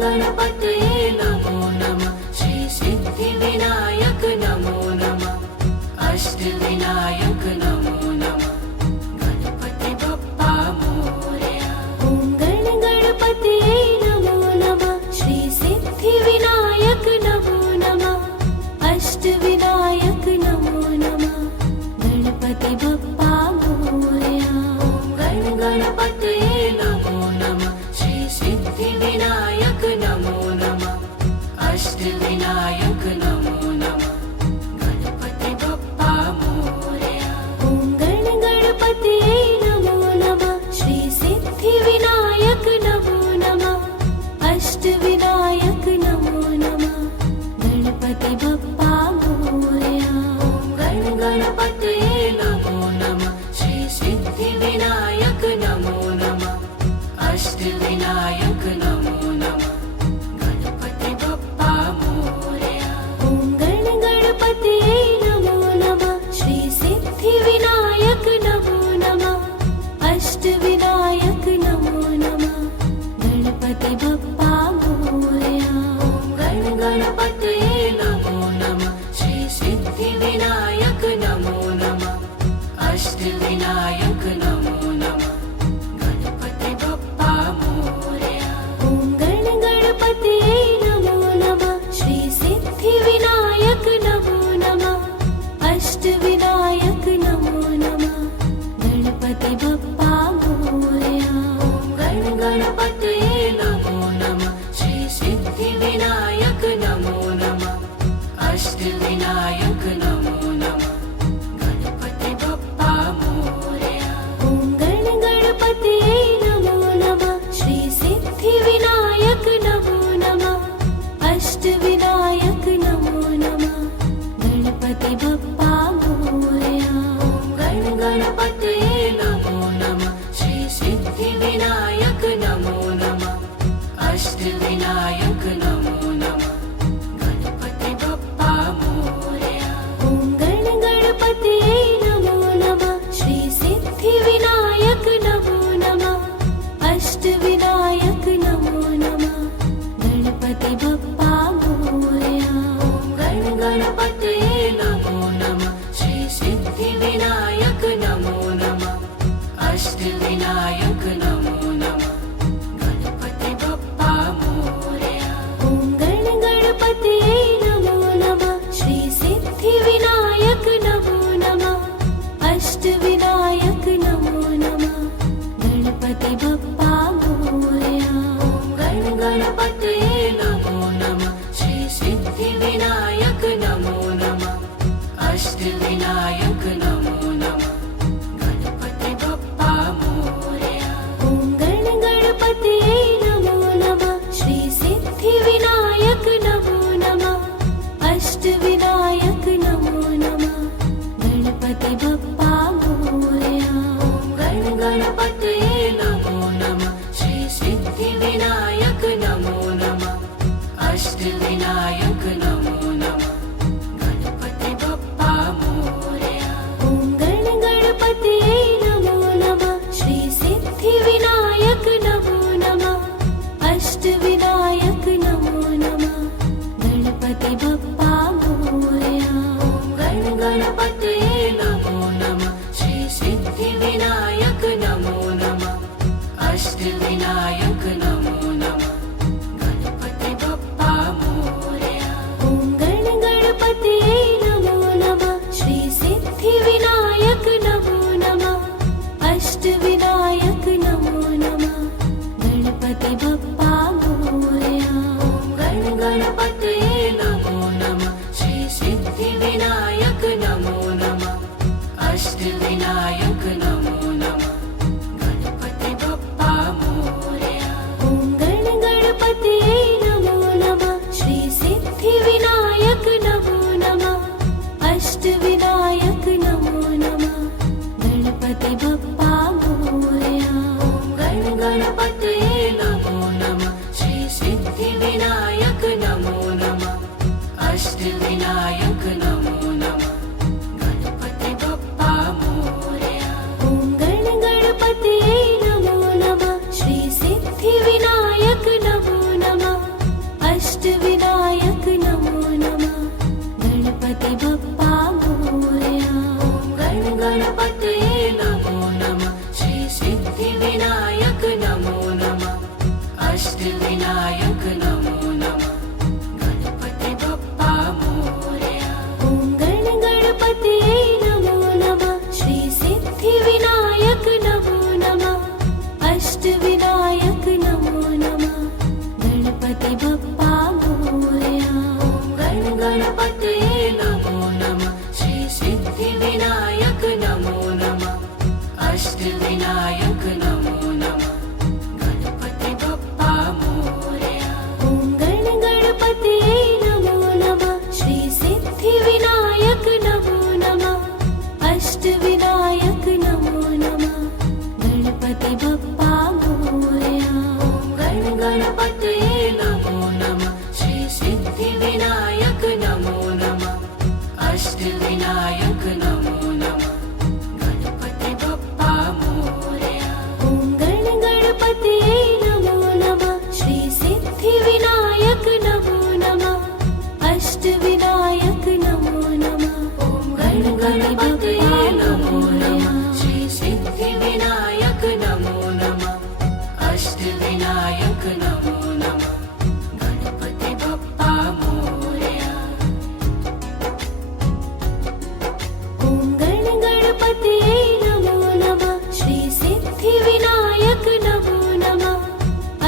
गणपतये नमो नमः। श्री सिद्धिविनायक नमो नमः। अष्टविनायक नमो नमः। गणपति बप्पा मोरया। ॐ गणपतये नमो नमः। श्री सिद्धिविनायक नमो नमः। अष्टविनायक नमो नमः। गणपति बप्पा मोरया। ॐ गणपतये नमो नमः। श्री सिद्धिविनायक नमो नमः। अष्टविनायक नमो नमः। गणपति बप्पा मोरया। ॐ गणपतये नमो नमः। श्री सिद्धिविनायक नमो नमः। अष्टविनायक नमो नमः। गणपति बप्पा मोरया। ॐ गणपतये नमो नमः। श्री सिद्धिविनायक नमो नमः। अष्टविनायक नमो नमः। गणपति बप्पा मोरया। ॐ गणपतये नमो नमः। श्री सिद्धिविनायक नमो नमः। अष्टविनायक नमो नमः। गणपति बप्पा मोरया। ॐ गणपतये नमो नमः। श्री सिद्धिविनायक नमो नमः। अष्टविनायक नमो नमः। गणपति बप्पा मोरया। ॐ गणपतये नमो नमः। श्री सिद्धिविनायक नमो नमः। अष्टविनायक नमो नमः। गणपति बप्पा मोरया। ॐ गणपतये नमो नमः। श्री सिद्धिविनायक नमो नमः। अष्टविनायक नमो नमः। गणपति बप्पा मोरया। ॐ गणपतये नमो नमः। श्री सिद्धिविनायक नमो नमः। अष्टविनायक नमो नमः। गणपति बप्पा मोरया। ॐ गणपतये नमो नमः। श्री सिद्धिविनायक नमो नमः। अष्टविनायक नमो नमः। गणपति बप्पा मोरया। ॐ गणपतये नमो नमः। श्री सिद्धिविनायक नमो नमः। अष्टविनायक नमो नमः। गणपति बप्पा मोरया। ॐ गणपतये नमो नमः। श्री सिद्धिविनायक नमो नमः। अष्टविनायक नमो नमः। गणपति बप्पा मोरया। ॐ गणपतये नमो नमः। श्री सिद्धिविनायक नमो नमः। अष्टविनायक नमो नमः। गणपति बप्पा मोरया। ॐ गणपतये नमो नमः। श्री सिद्धिविनायक नमो नमः। अष्टविनायक नमो नमः। गणपति बप्पा मोरया। ॐ गणपतये नमो नमः। श्री सिद्धिविनायक नमो नमः। अष्टविनायक नमो नमः। गणपति बप्पा मोरया। ॐ गणपतये नमो नमः। श्री सिद्धिविनायक नमो नमः। अष्टविनायक नमो नमः। गणपति बप्पा मोरया। ॐ गणपतये नमो नमः। श्री सिद्धिविनायक नमो नमः। अष्टविनायक नमो नमः। गणपति बप्पा मोरया। ॐ गणपतये नमो नमः। श्री सिद्धिविनायक नमो नमः। अष्टविनायक नमो नमः। गणपति बप्पा मोरया। ॐ गणपतये नमो नमः। श्री सिद्धिविनायक नमो नमः। अष्टविनायक नमो नमः। गणपति बप्पा मोरया। अष्टविनायक नमो नमः गणपति बप्पा मोरया। ॐ गणपतये नमो नमः श्री सिद्धिविनायक नमो नमः अष्टविनायक नमो नमः गणपति बप्पा मोरया। ॐ गणपतये नमो नमः श्री सिद्धिविनायक नमो नमः अष्टविनायक नमो नमः गणपति बप्पा मोरया। ॐ गणपतये नमो नमः श्री सिद्धिविनायक नमो नमः अष्टविनायक नमो नमः गणपति बप्पा मोरया। ॐ गणपतये नमो नमः श्री सिद्धिविनायक नमो नमः अष्टविनायक नमो नमः गणपति बप्पा मोरया। ॐ गणपतये नमो नमः श्री सिद्धिविनायक नमो नमः अष्टविनायक नमो नमः ॐ गणपतये नमो नमः श्री सिद्धिविनायक नमो नमः अष्टविनायक नमो नमः गणपति बप्पा मोरया। ॐ गणपतये नमो नमः श्री सिद्धिविनायक नमो नमः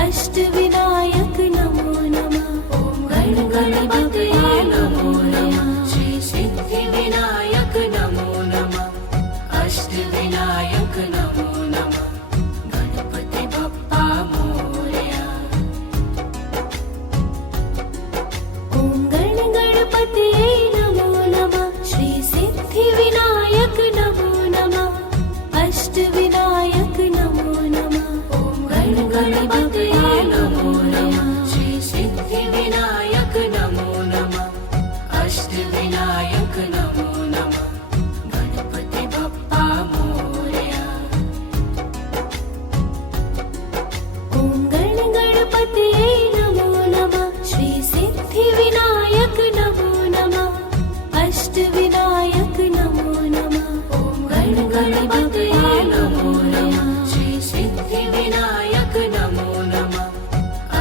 अष्टविनायक नमो नमः ॐ गणपतये नमो नमः श्री सिद्धिविनायक नमो नमः अष्टविनायक नमो नमः गणपति बप्पा मोरया। ॐ गणपतये नमो नमः श्री सिद्धिविनायक नमो नमः अष्टविनायक नमो नमः ॐ गणपतये नमो नमः श्री सिद्धिविनायक नमो नमः अष्टविनायक नमो नमः गणपति बप्पा मोरया। ॐ गणपतये नमो नमः श्री सिद्धिविनायक नमो नमः अष्टविनायक नमो नमः ॐ गणपतये नमो नमः श्री सिद्धिविनायक नमो नमः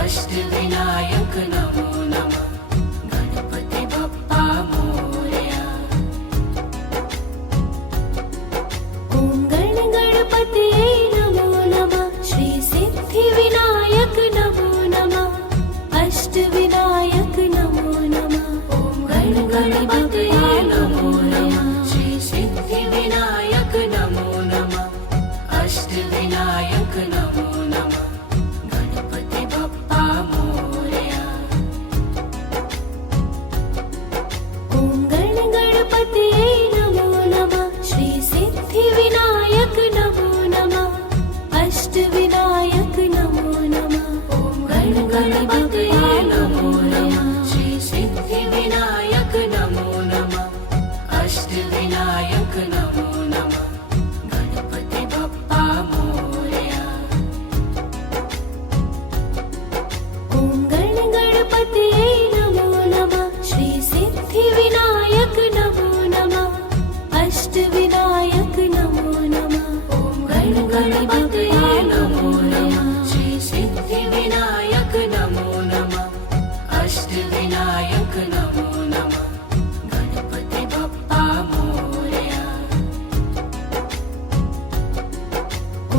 अष्टविनायक नमो नमः गणपति बप्पा मोरया। ॐ गणपतये नमो नमः श्री सिद्धिविनायक नमो नमः अष्टविनायक नमो नमः ॐ गणपतये नमो नमः श्री सिद्धिविनायक नमो नमः अष्टविनायक नमो नमः गणपति बप्पा मोरया। ॐ गणपतये नमो नमः श्री सिद्धिविनायक नमो नमः अष्टविनायक नमो नमः ॐ गणपतये नमो नमः श्री सिद्धिविनायक नमो नमः अष्टविनायक नमो नमः गणपति बप्पा मोरया। ॐ गणपतये नमो नमः श्री सिद्धिविनायक नमो नमः अष्टविनायक नमो नमः ॐ गणपतये नमो नमः श्री सिद्धिविनायक नमो नमः अष्टविनायक नमो नमः गणपति बप्पा मोरया।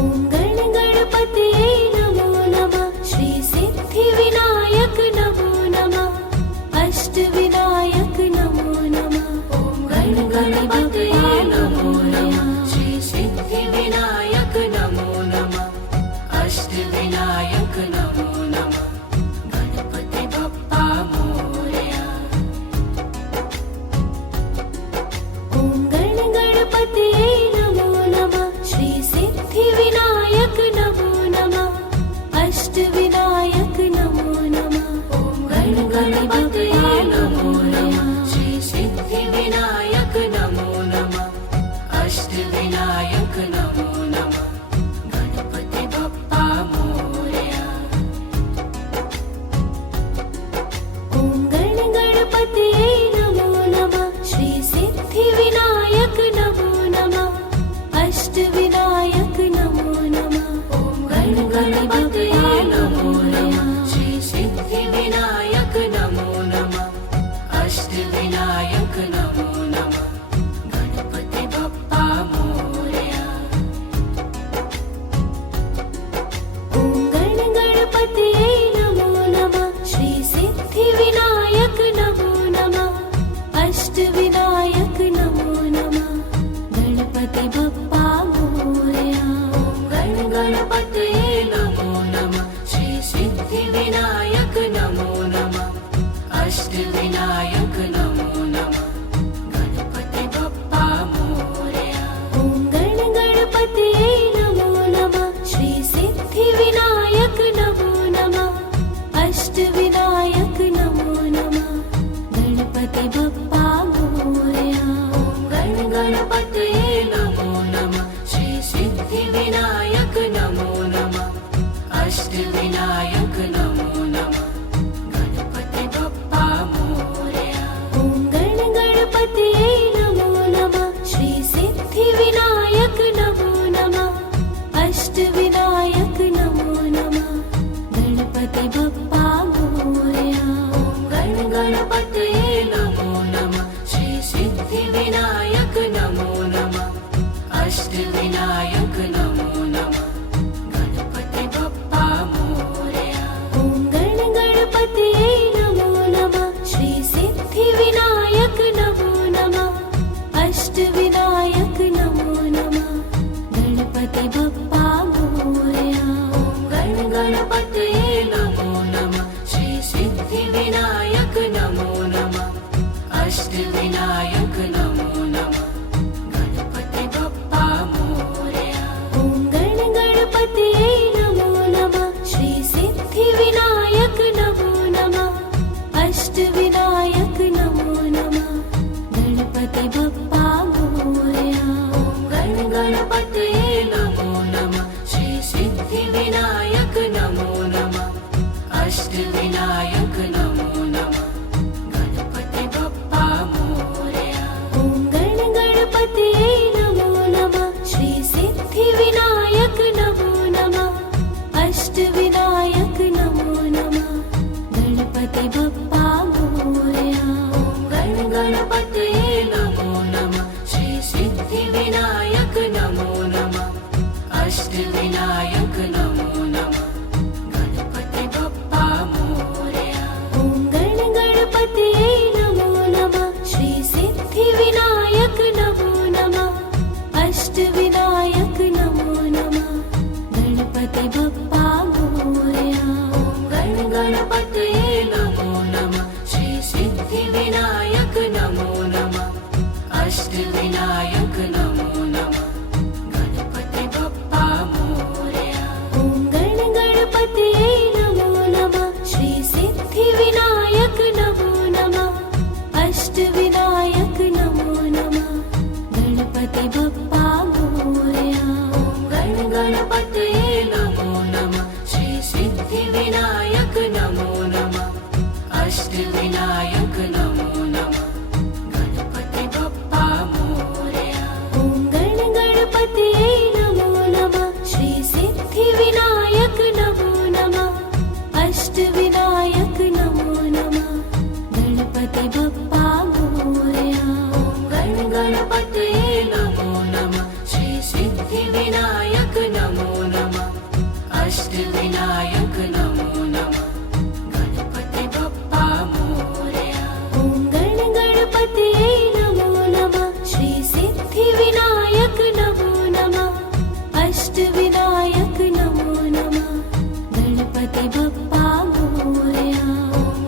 ॐ गणपतये नमो नमः श्री सिद्धिविनायक नमो नमः अष्टविनायक नमो नमः ॐ गणपतये नमो नमः श्री सिद्धिविनायक नमो नमः अष्टविनायक नमो नमः गणपति बप्पा मोरया। अष्टविनायक नमो नमः गणपति बप्पा मोरया। गण गणपतये नमो नमः श्री सिद्धिविनायक नमो नमः अष्टविनायक नमो नमः गणपति बप्पा मोरया। ॐ गण गणपतये नमो नमः श्री सिद्धिविनायक नमो नमः अष्टविनायक नमो नमः गणपति बप्पा मोरया। गण गणपतये नमो नमः श्री सिद्धिविनायक नमो नमः अष्टविनायक नमो नमः गणपति बप्पा मोरया। ॐ गण गणपतये नमो नमः श्री सिद्धिविनायक नमो नमः अष्टविनायक नमो नमः गणपति बप्पा मोरया। गण गणपतये नमो नमः श्री सिद्धिविनायक नमो नमः अष्टविनायक नमो नमः गणपति बप्पा मोरया। ॐ गण गणपतये नमो नमः श्री सिद्धिविनायक नमो नमः अष्टविनायक नमो नमः गणपति बप्पा मोरया। गण गणपतये नमो नमः श्री सिद्धिविनायक नमो नमः अष्टविनायक नमो नमः गणपति बप्पा मोरया। ॐ गण गणपतये नमो नमः श्री सिद्धिविनायक नमो नमः अष्टविनायक नमो नमः गणपति बप्पा मोरया। गण गणपतये नमो नमः श्री सिद्धिविनायक नमो नमः अष्टविनायक नमो नमः गणपति बप्पा मोरया। ॐ गण गणपतये नमो नमः श्री सिद्धिविनायक नमो नमः अष्टविनायक नमो नमः गणपति बप्पा मोरया। गण गणपतये नमो नमः श्री सिद्धिविनायक नमो नमः अष्टविनायक नमो नमः गणपति बप्पा मोरया। ॐ गण गणपतये नमो नमः श्री सिद्धिविनायक नमो नमः अष्टविनायक नमो नमः गणपति बप्पा मोरया। गण गणपतये नमो नमः श्री सिद्धिविनायक नमो नमः अष्टविनायक नमो नमः गणपति बप्पा मोरया। ॐ गण गणपतये नमो नमः श्री सिद्धिविनायक नमो नमः अष्टविनायक नमो नमः गणपति बप्पा मोरया। गण गणपतये नमो नमः श्री सिद्धिविनायक नमो नमः अष्टविनायक नमो नमः गणपति बप्पा मोरया। ॐ गण गणपतये नमो नमः श्री सिद्धिविनायक नमो नमः अष्टविनायक नमो नमः गणपति बप्पा मोरया।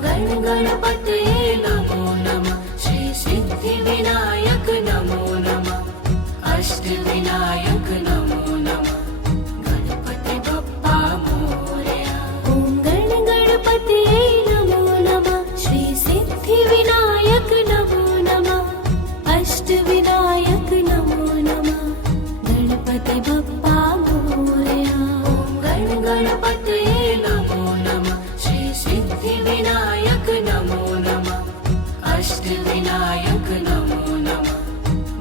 गण गणपतये नमो नमः श्री सिद्धिविनायक नमो नमः अष्टविनायक नमो नमः गणपति बप्पा मोरया। ॐ गण गणपतये नमो नमः श्री सिद्धिविनायक नमो नमः अष्टविनायक नमो नमः गणपति बप्पा मोरया। गण गणपतये नमो नमः श्री सिद्धिविनायक नमो नमः अष्टविनायक नमो नमः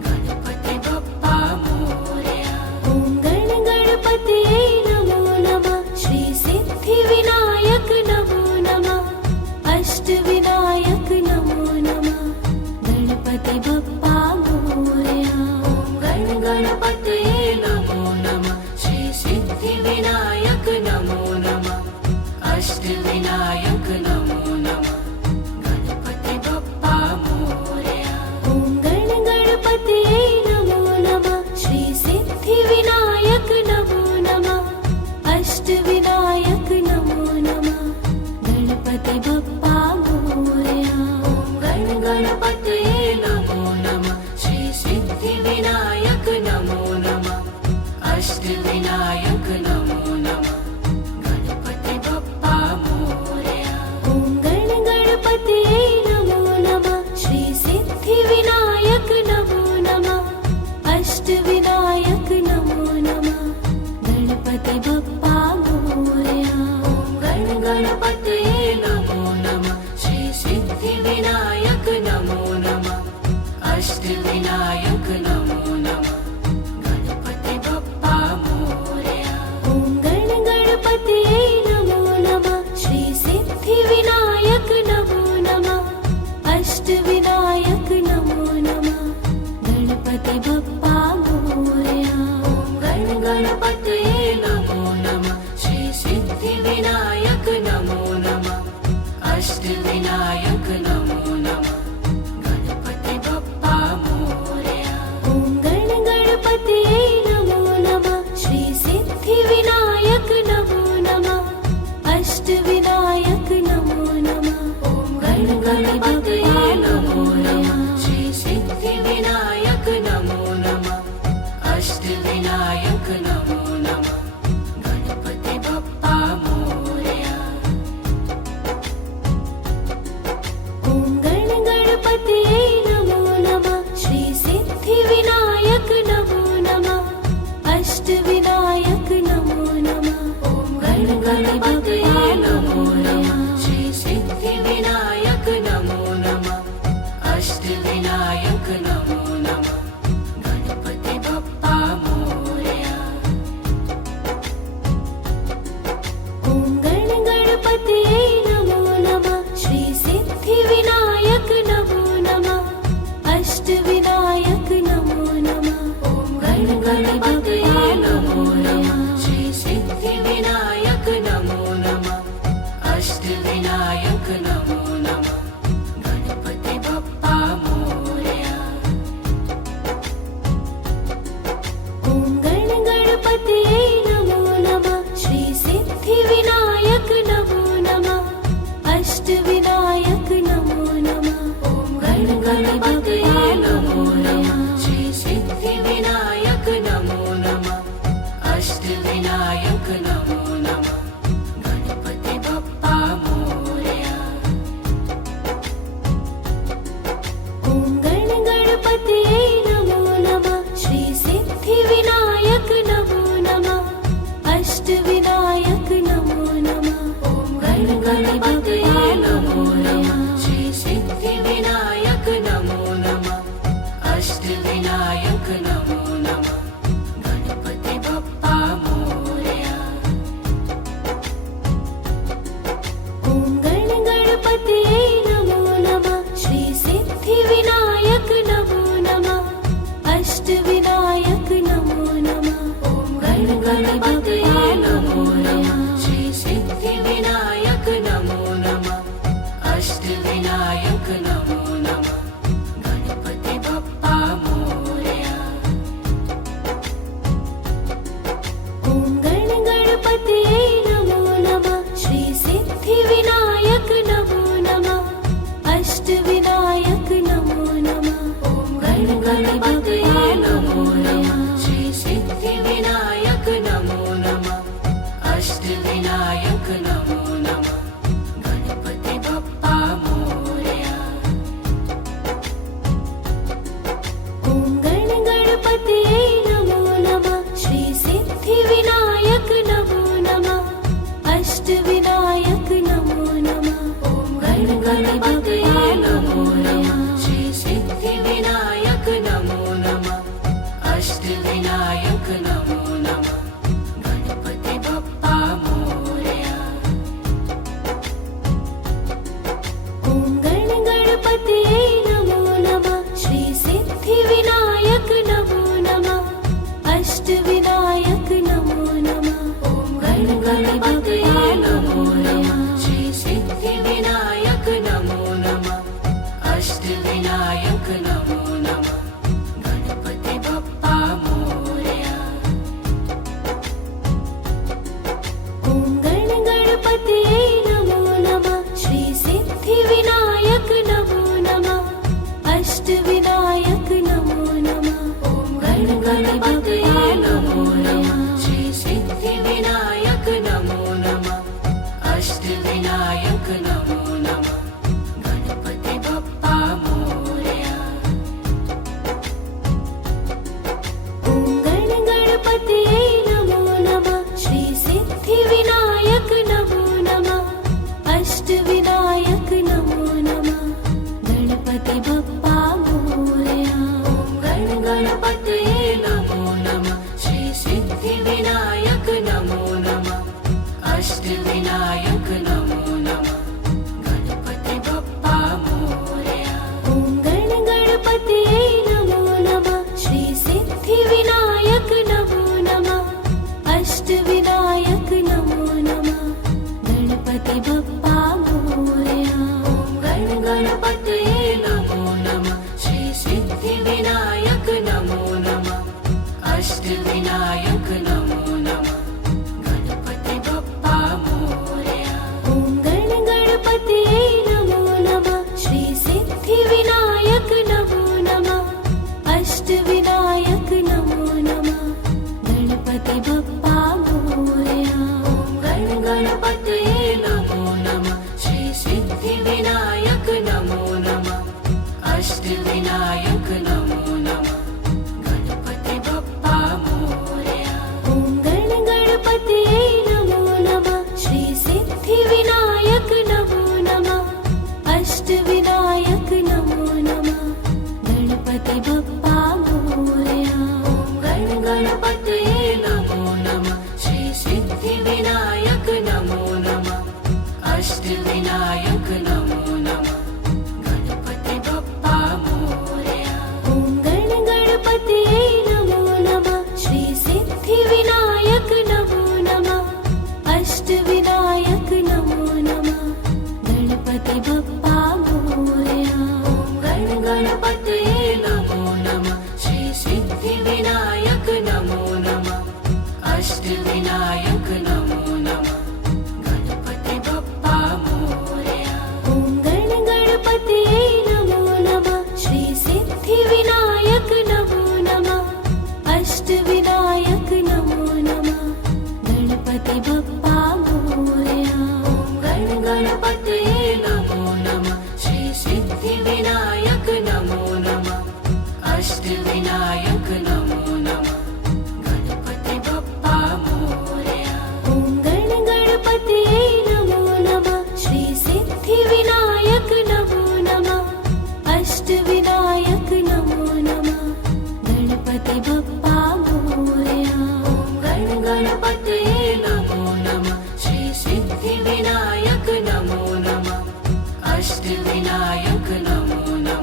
गणपति बप्पा मोरया। ॐ गण गणपतये नमो नमः श्री सिद्धिविनायक नमो नमः अष्टविनायक नमो नमः गणपति बप्पा मोरया। गण गणपतये नमो नमः श्री सिद्धिविनायक नमो नमः अष्टविनायक नमो नमः गणपति बप्पा मोरया। अष्टविनायक नमो नमः गणपति बप्पा मोरया। ॐ गणपतये नमो नमः श्री सिद्धिविनायक नमो नमः अष्टविनायक नमो नमः गणपति बप्पा मोरया। ॐ गणपतये नमो नमः श्री सिद्धिविनायक नमो नमः अष्टविनायक नमो नमः। ॐ गणपतये नमो नमः श्री सिद्धिविनायक नमो नमः अष्टविनायक नमो नमः गणपति बप्पा मोरया। ॐ गणपतये नमो नमः श्री सिद्धिविनायक नमो नमः अष्टविनायक नमो नमः। ॐ गणपतये नमो नमः श्री सिद्धिविनायक नमो नमः अष्टविनायक नमो नमः गणपति बप्पा मोरया। ॐ गणपतये नमो नमः श्री सिद्धिविनायक नमो नमः अष्टविनायक नमो नमः। ॐ गणपतये नमो नमः श्री सिद्धिविनायक नमो नमः अष्टविनायक नमो नमः गणपति बप्पा मोरया। ॐ गणपतये नमो नमः श्री सिद्धिविनायक नमो नमः अष्टविनायक नमो नमः। ॐ गणपतये नमो नमः श्री सिद्धिविनायक नमो नमः अष्टविनायक नमो नमः गणपति बप्पा मोरया। ॐ गणपतये नमो नमः श्री सिद्धिविनायक नमो नमः अष्टविनायक नमो नमः। ॐ गणपतये नमो नमः श्री सिद्धिविनायक नमो नमः अष्टविनायक नमो नमः गणपति बप्पा मोरया। ॐ गणपतये नमो नमः श्री सिद्धिविनायक नमो नमः अष्टविनायक नमो नमः। ॐ गणपतये नमो नमः श्री सिद्धिविनायक नमो नमः अष्टविनायक नमो नमः गणपति बप्पा मोरया। ॐ गणपतये नमो नमः श्री सिद्धिविनायक नमो नमः अष्टविनायक नमो नमः। ॐ गणपतये नमो नमः श्री सिद्धिविनायक नमो नमः अष्टविनायक नमो नमः गणपति बप्पा मोरया। ॐ गणपतये नमो नमः श्री सिद्धिविनायक नमो नमः अष्टविनायक नमो नमः। ॐ गणपतये नमो नमः श्री सिद्धिविनायक नमो नमः अष्टविनायक नमो नमः गणपति बप्पा मोरया। ॐ गणपतये नमो नमः श्री सिद्धिविनायक नमो नमः अष्टविनायक नमो नमः। ॐ गणपतये नमो नमः श्री सिद्धिविनायक नमो नमः अष्टविनायक नमो नमः गणपति बप्पा मोरया। ॐ गणपतये नमो नमः श्री सिद्धिविनायक नमो नमः अष्टविनायक नमो नमः। ॐ गणपतये नमो नमः श्री सिद्धिविनायक नमो नमः अष्टविनायक नमो नमः गणपति बप्पा मोरया। ॐ गणपतये नमो नमः श्री सिद्धिविनायक नमो नमः अष्टविनायक नमो नमः गणपति बप्पा मोरया। ॐ गणपतये नमो नमः श्री सिद्धिविनायक नमो नमः अष्टविनायक नमो नमः गणपति बप्पा मोरया। गणपतये नमो नमः श्री सिद्धिविनायक नमो नमः अष्टविनायक नमो नमः गणपति बप्पा मोरया। ॐ गणपतये नमो नमः श्री सिद्धिविनायक नमो नमः अष्टविनायक नमो नमः गणपति बप्पा मोरया। ॐ गणपतये नमो नमः श्री सिद्धिविनायक नमो नमः अष्टविनायक नमो नमः गणपति बप्पा मोरया। ॐ गणपतये नमो नमः श्री सिद्धिविनायक नमो नमः अष्टविनायक नमो नमः गणपति बप्पा मोरया। ॐ गणपतये नमो नमः श्री सिद्धिविनायक नमो नमः अष्टविनायक नमो नमः गणपति बप्पा मोरया। ॐ गणपतये नमो नमः श्री सिद्धिविनायक नमो नमः अष्टविनायक नमो नमः गणपति बप्पा मोरया। ॐ गणपतये नमो नमः श्री सिद्धिविनायक नमो नमः अष्टविनायक नमो नमः गणपति बप्पा मोरया। ॐ गणपतये नमो नमः श्री सिद्धिविनायक नमो नमः अष्टविनायक नमो नमः गणपति बप्पा मोरया। ॐ गणपतये नमो नमः श्री सिद्धिविनायक नमो नमः अष्टविनायक नमो नमः गणपति बप्पा मोरया। ॐ गणपतये नमो नमः श्री सिद्धिविनायक नमो नमः अष्टविनायक नमो नमः गणपति बप्पा मोरया। ॐ गणपतये नमो नमः श्री सिद्धिविनायक नमो नमः अष्टविनायक नमो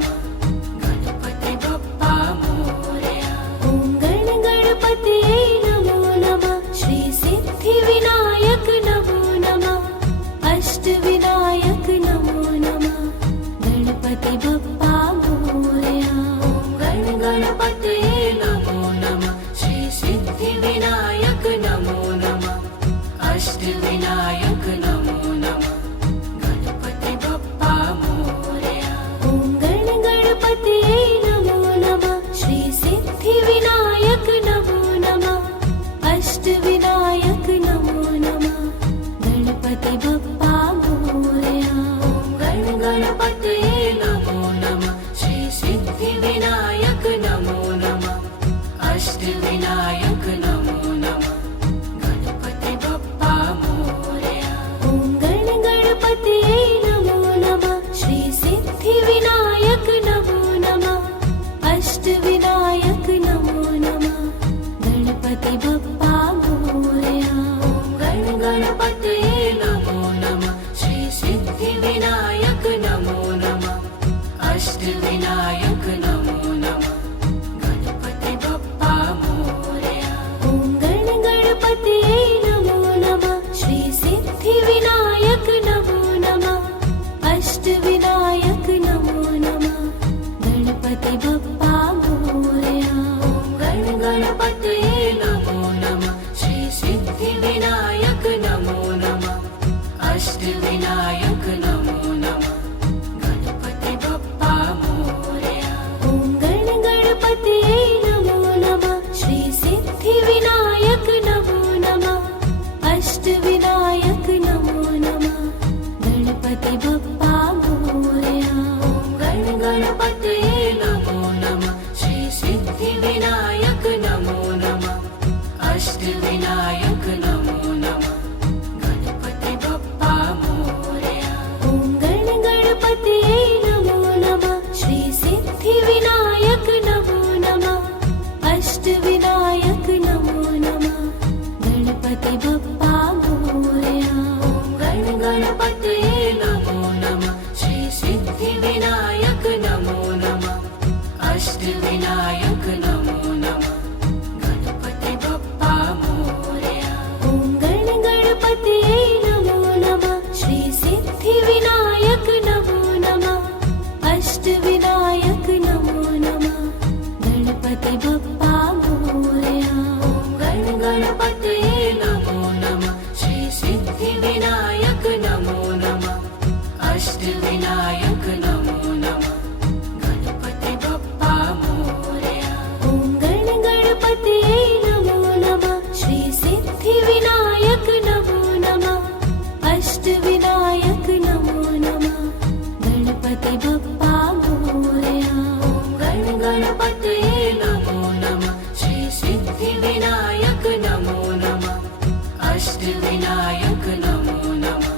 नमः गणपति बप्पा मोरया। ॐ गणपतये नमो नमः श्री सिद्धिविनायक नमो नमः अष्टविनायक नमो नमः गणपति बप्पा मोरया। ॐ गणपतये नमो नमः श्री सिद्धिविनायक नमो नमः अष्टविनायक नमो नमः गणपति बप्पा मोरया। ॐ गणपतये नमो नमः श्री सिद्धिविनायक नमो नमः अष्टविनायक नमो नमः गणपति बप्पा मोरया। ॐ गणपतये नमो नमः श्री सिद्धिविनायक नमो नमः अष्टविनायक नमो नमः गणपति बप्पा मोरया। ॐ गणपतये नमो नमः श्री सिद्धिविनायक नमो नमः अष्टविनायक नमो नमः गणपति बप्पा मोरया। ॐ गणपतये नमो नमः श्री सिद्धिविनायक नमो नमः अष्टविनायक नमो नमः गणपति बप्पा मोरया। ॐ गणपतये नमो नमः श्री सिद्धिविनायक नमो नमः अष्टविनायक नमो नमः गणपति बप्पा मोरया। ॐ गणपतये नमो नमः श्री सिद्धिविनायक नमो नमः अष्टविनायक नमो नमः गणपति बप्पा मोरया। ॐ गणपतये नमो नमः श्री सिद्धिविनायक नमो नमः अष्टविनायक नमो नमः गणपति बप्पा मोरया। ॐ गणपतये नमो नमः श्री सिद्धिविनायक नमो नमः अष्टविनायक नमो नमः गणपति बप्पा मोरया। ॐ गणपतये नमो नमः श्री सिद्धिविनायक नमो नमः अष्टविनायक नमो नमः गणपति बप्पा मोरया। ॐ गणपतये नमो नमः श्री सिद्धिविनायक नमो नमः अष्टविनायक नमो नमः गणपति बप्पा मोरया। अष्टविनायक नमो नमः गणपति बप्पा मोरया। ॐ गण गणपतये नमो नमः श्री सिद्धिविनायक नमो नमः अष्टविनायक नमो नमः गणपति बप्पा मोरया। ॐ गण गणपतये नमो नमः श्री सिद्धिविनायक नमो नमः अष्टविनायक नमो नमः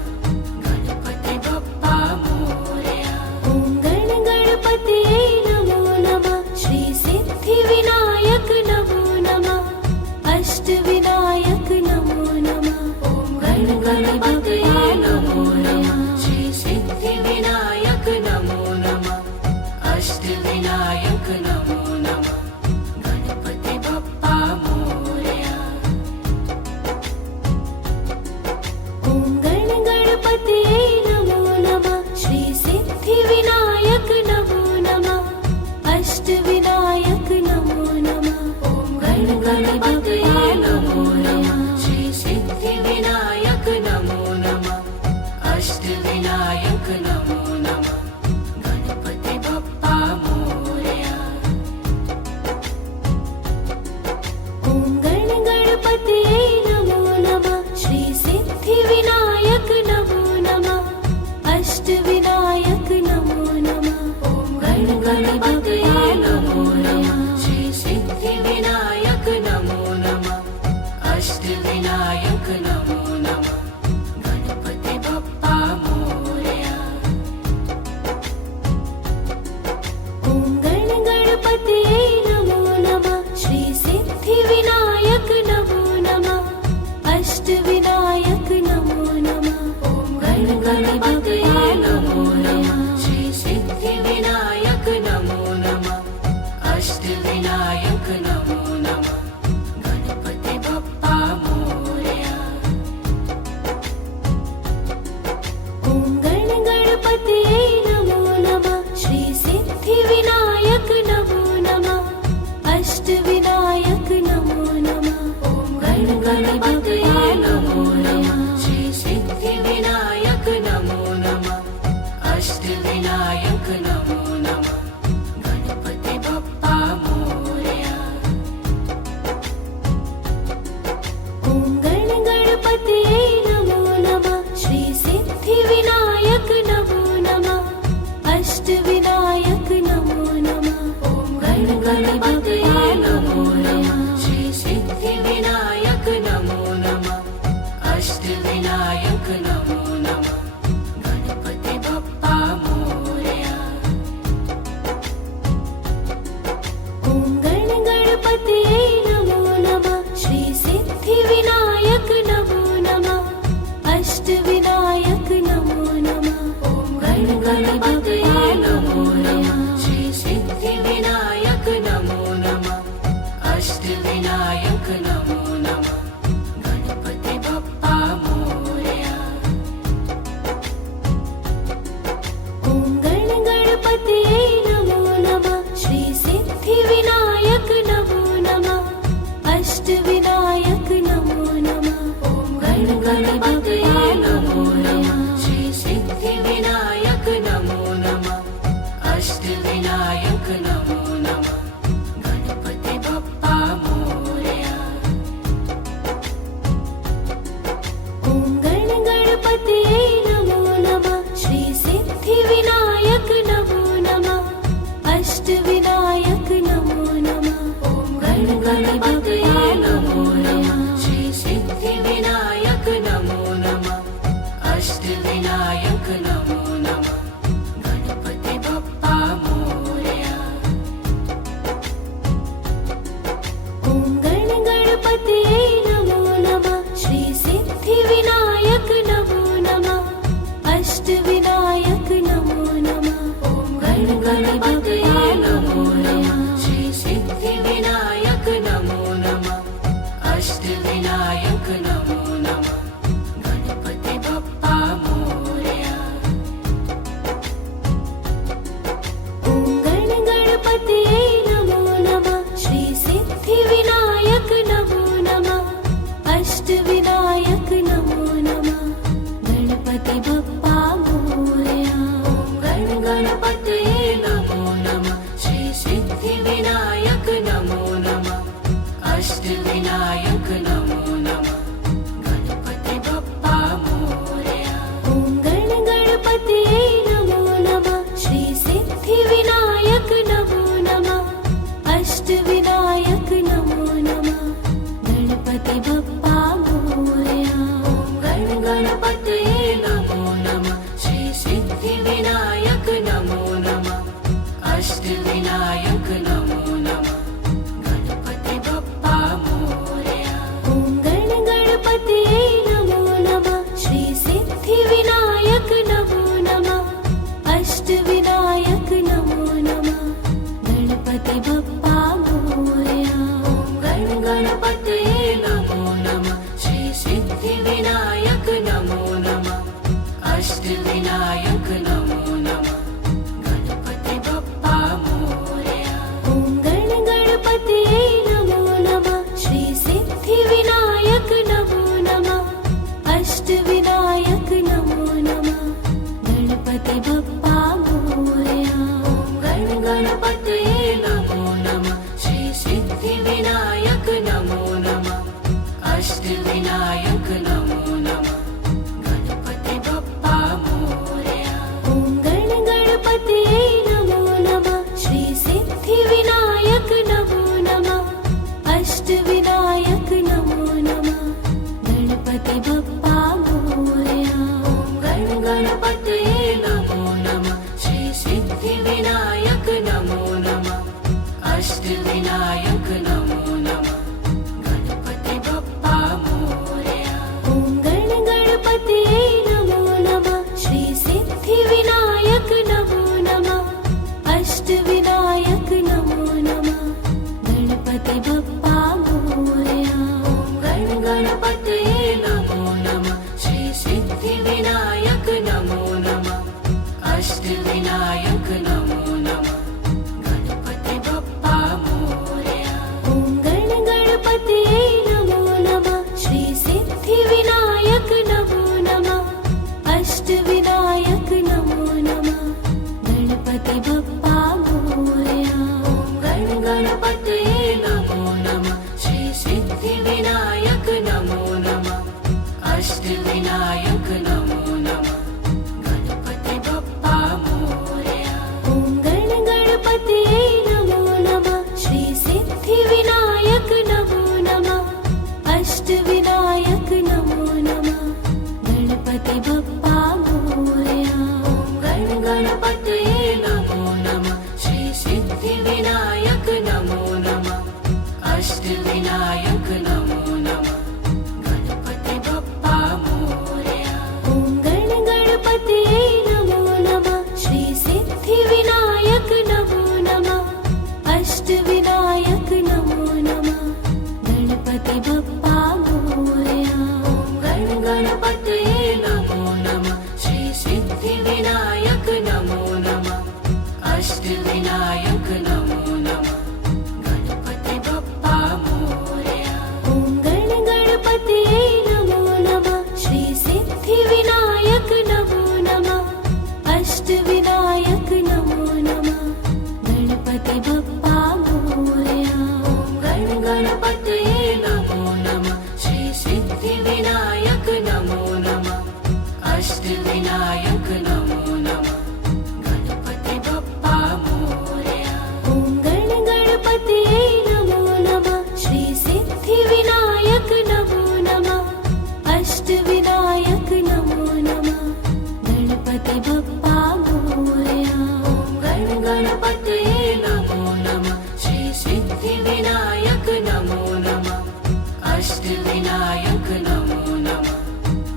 गणपति बप्पा मोरया। ॐ गण गणपतये नमो नमः श्री सिद्धिविनायक नमो नमः अष्टविनायक नमो नमः ॐ गण गणपतये नमो नमः श्री सिद्धिविनायक नमो नमः अष्टविनायक नमो नमः गणपति बप्पा मोरया। ॐ गण गणपतये नमो नमः श्री सिद्धिविनायक नमो नमः अष्टविनायक नमो नमः ॐ गण गणपतये नमो नमः श्री सिद्धिविनायक नमो नमः अष्टविनायक नमो नमः गणपति बप्पा मोरया। ॐ गण गणपतये नमो नमः श्री सिद्धिविनायक नमो नमः अष्टविनायक नमो नमः ॐ गण गणपतये नमो नमः श्री सिद्धिविनायक नमो नमः अष्टविनायक नमो नमः गणपति बप्पा मोरया। ॐ गण गणपतये नमो नमः श्री सिद्धिविनायक नमो नमः अष्टविनायक नमो नमः ॐ गण गणपतये नमो नमः श्री सिद्धिविनायक नमो नमः अष्टविनायक नमो नमः गणपति बप्पा मोरया। ॐ गण गणपतये नमो नमः श्री सिद्धिविनायक नमो नमः अष्टविनायक नमो नमः ॐ गण गणपतये नमो नमः श्री सिद्धिविनायक नमो नमः अष्टविनायक नमो नमः गणपति बप्पा मोरया। ॐ गण गणपतये नमो नमः श्री सिद्धिविनायक नमो नमः अष्टविनायक नमो नमः ॐ गण गणपतये नमो नमः श्री सिद्धिविनायक नमो नमः अष्टविनायक नमो नमः गणपति बप्पा मोरया। ॐ गण गणपतये नमो नमः श्री सिद्धिविनायक नमो नमः अष्टविनायक नमो नमः ॐ गण गणपतये नमो नमः श्री सिद्धिविनायक नमो नमः अष्टविनायक नमो नमः गणपति बप्पा मोरया। ॐ गण गणपतये नमो नमः श्री सिद्धिविनायक नमो नमः अष्टविनायक नमो नमः ॐ गण गणपतये नमो नमः श्री सिद्धिविनायक नमो नमः अष्टविनायक नमो नमः गणपति बप्पा मोरया। ॐ गण गणपतये नमो नमः श्री सिद्धिविनायक नमो नमः अष्टविनायक नमो नमः ॐ गण गणपतये नमो नमः श्री सिद्धिविनायक नमो नमः अष्टविनायक नमो नमः गणपति बप्पा मोरया। ॐ गण गणपतये नमो नमः श्री सिद्धिविनायक नमो नमः अष्टविनायक नमो नमः ॐ गण गणपतये नमो गणपतये नमो नमः श्री सिद्धिविनायक नमो नमः अष्टविनायक नमो नमः गणपति बप्पा मोरया। ॐ गण गणपतये नमो नमः श्री सिद्धिविनायक नमो नमः अष्टविनायक नमो नमः गणपति बप्पा मोरया। ॐ गण गणपतये नमो नमः श्री सिद्धिविनायक नमो नमः अष्टविनायक नमो नमः गणपति बप्पा मोरया। ॐ गण गणपतये नमो नमः श्री सिद्धिविनायक नमो नमः अष्टविनायक नमो नमः गणपति बप्पा मोरया। ॐ गण गणपतये नमो नमः श्री सिद्धिविनायक नमो नमः अष्टविनायक नमो नमः गणपति बप्पा मोरया। ॐ गण गणपतये नमो नमः श्री सिद्धिविनायक नमो नमः अष्टविनायक नमो नमः गणपति बप्पा मोरया। ॐ गण गणपतये नमो नमः श्री सिद्धिविनायक नमो नमः अष्टविनायक नमो नमः गणपति बप्पा मोरया। ॐ गण गणपतये नमो नमः श्री सिद्धिविनायक नमो नमः अष्टविनायक नमो नमः गणपति बप्पा मोरया। ॐ गण गणपतये नमो नमः श्री सिद्धिविनायक नमो नमः अष्टविनायक नमो नमः गणपति बप्पा मोरया। ॐ गण गणपतये नमो नमः श्री सिद्धिविनायक नमो नमः अष्टविनायक नमो नमः गणपति बप्पा मोरया। ॐ गण गणपतये नमो नमः श्री सिद्धिविनायक नमो नमः अष्टविनायक नमो नमः गणपति बप्पा मोरया। ॐ गण गणपतये नमो नमः श्री सिद्धिविनायक नमो नमः अष्टविनायक नमो नमः गणपति बप्पा मोरया। ॐ गण गणपतये नमो नमः श्री सिद्धिविनायक नमो नमः अष्टविनायक नमो नमः गणपति बप्पा मोरया। ॐ गण गणपतये नमो नमः श्री सिद्धिविनायक नमो नमः अष्टविनायक नमो नमः गणपति बप्पा मोरया। ॐ गण गणपतये नमो नमः श्री सिद्धिविनायक नमो नमः अष्टविनायक नमो नमः गणपति बप्पा मोरया। ॐ गण गणपतये नमो नमः श्री सिद्धिविनायक नमो नमः अष्टविनायक नमो नमः गणपति बप्पा मोरया। ॐ गण गणपतये नमो नमः श्री सिद्धिविनायक नमो नमः अष्टविनायक नमो नमः गणपति बप्पा मोरया। ॐ गण गणपतये नमो नमः श्री सिद्धिविनायक नमो नमः अष्टविनायक नमो नमः गणपति बप्पा मोरया। ॐ गण गणपतये नमो नमः श्री सिद्धिविनायक नमो नमः अष्टविनायक नमो नमः गणपति बप्पा मोरया। ॐ गण गणपतये नमो नमः श्री सिद्धिविनायक नमो नमः अष्टविनायक नमो नमः गणपति बप्पा मोरया। ॐ गण गणपतये नमो नमः श्री सिद्धिविनायक नमो नमः अष्टविनायक नमो नमः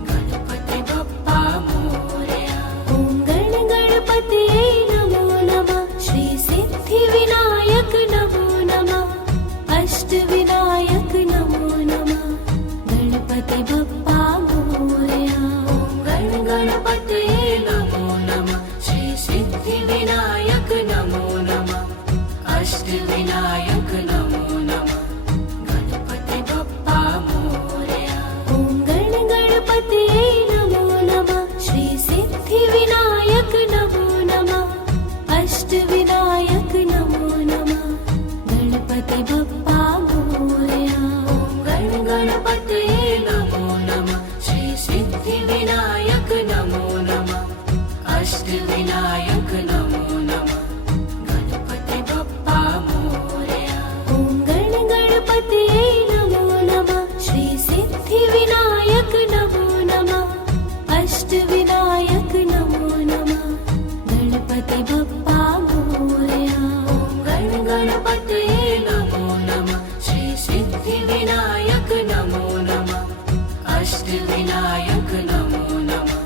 गणपति बप्पा मोरया। ॐ गण गणपतये नमो नमः श्री सिद्धिविनायक नमो नमः अष्टविनायक नमो नमः गणपति बप्पा मोरया। ॐ गण गणपतये नमो नमः श्री सिद्धिविनायक नमो अष्टविनायक नमो नमः गणपति बप्पा मोरया। ॐ गण गणपतये नमो नमः श्री सिद्धिविनायक नमो नमः अष्टविनायक नमो नमः गणपति बप्पा मोरया। ॐ गण गणपतये नमो नमः श्री सिद्धिविनायक नमो नमः अष्टविनायक नमो नमः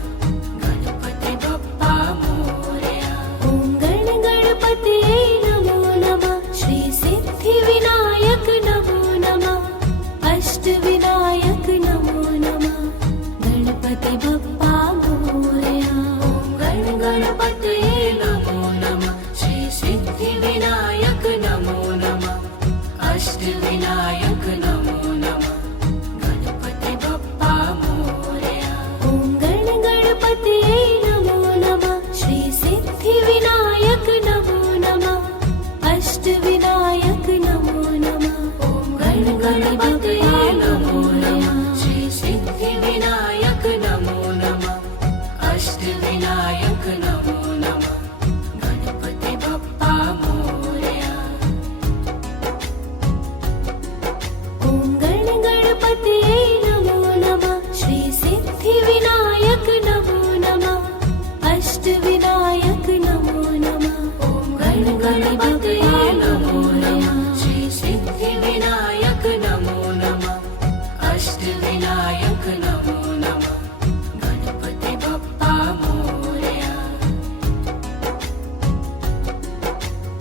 गणपति बप्पा मोरया। ॐ गण गणपतये नमो नमः श्री सिद्धिविनायक नमो नमः अष्टविनायक नमो नमः गणपति बप्पा मोरया। ॐ गण गणपतये नमो नमः श्री सिद्धिविनायक नमो नमः अष्टविनायक नमो नमः गणपति बप्पा मोरया। ॐ गण गणपतये नमो नमः श्री सिद्धिविनायक नमो नमः अष्टविनायक नमो नमः ॐ गण गणपतये नमो नमः श्री सिद्धिविनायक नमो नमः अष्टविनायक नमो नमः गणपति बप्पा मोरया। ॐ गण गणपतये नमो नमः श्री सिद्धिविनायक नमो नमः अष्टविनायक नमो नमः ॐ गण गणपतये नमो नमः श्री सिद्धिविनायक नमो नमः अष्टविनायक नमो नमः गणपति बप्पा मोरया।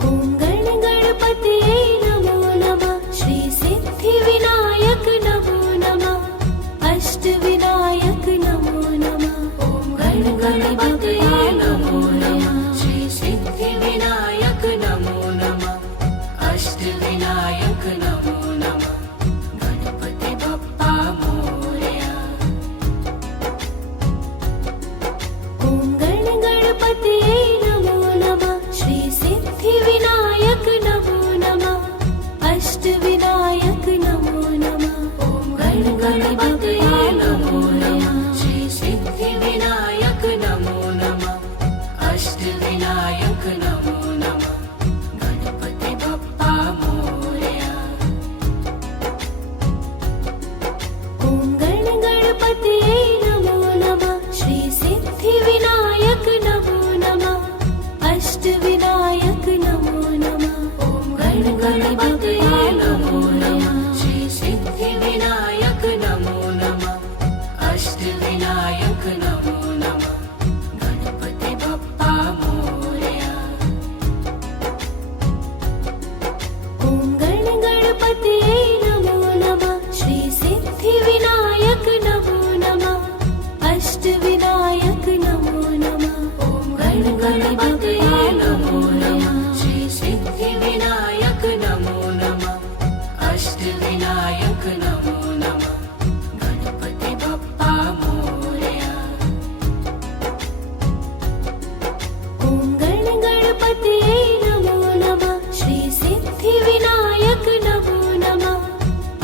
ॐ गण गणपतये नमो नमः श्री सिद्धिविनायक नमो नमः अष्टविनायक नमो नमः ॐ गण गणपतये नमो नमः श्री सिद्धिविनायक नमो नमः अष्टविनायक नमो नमः गणपति बप्पा मोरया। ॐ गण गणपतये नमो नमः श्री सिद्धिविनायक नमो नमः अष्टविनायक नमो नमः ॐ गण गणपतये नमो नमः श्री सिद्धिविनायक नमो नमः अष्टविनायक नमो नमः गणपति बप्पा मोरया। ॐ गण गणपतये नमो नमः श्री सिद्धिविनायक नमो नमः अष्टविनायक नमो नमः ॐ गण गणपतये नमो नमः श्री सिद्धिविनायक नमो नमः अष्टविनायक नमो नमः गणपति बप्पा मोरया। ॐ गण गणपतये नमो नमः श्री सिद्धिविनायक नमो नमः अष्टविनायक नमो नमः ॐ गण गणपतये नमो नमः श्री सिद्धिविनायक नमो नमः अष्टविनायक नमो नमः गणपति बप्पा मोरया। ॐ गण गणपतये नमो नमः श्री सिद्धिविनायक नमो नमः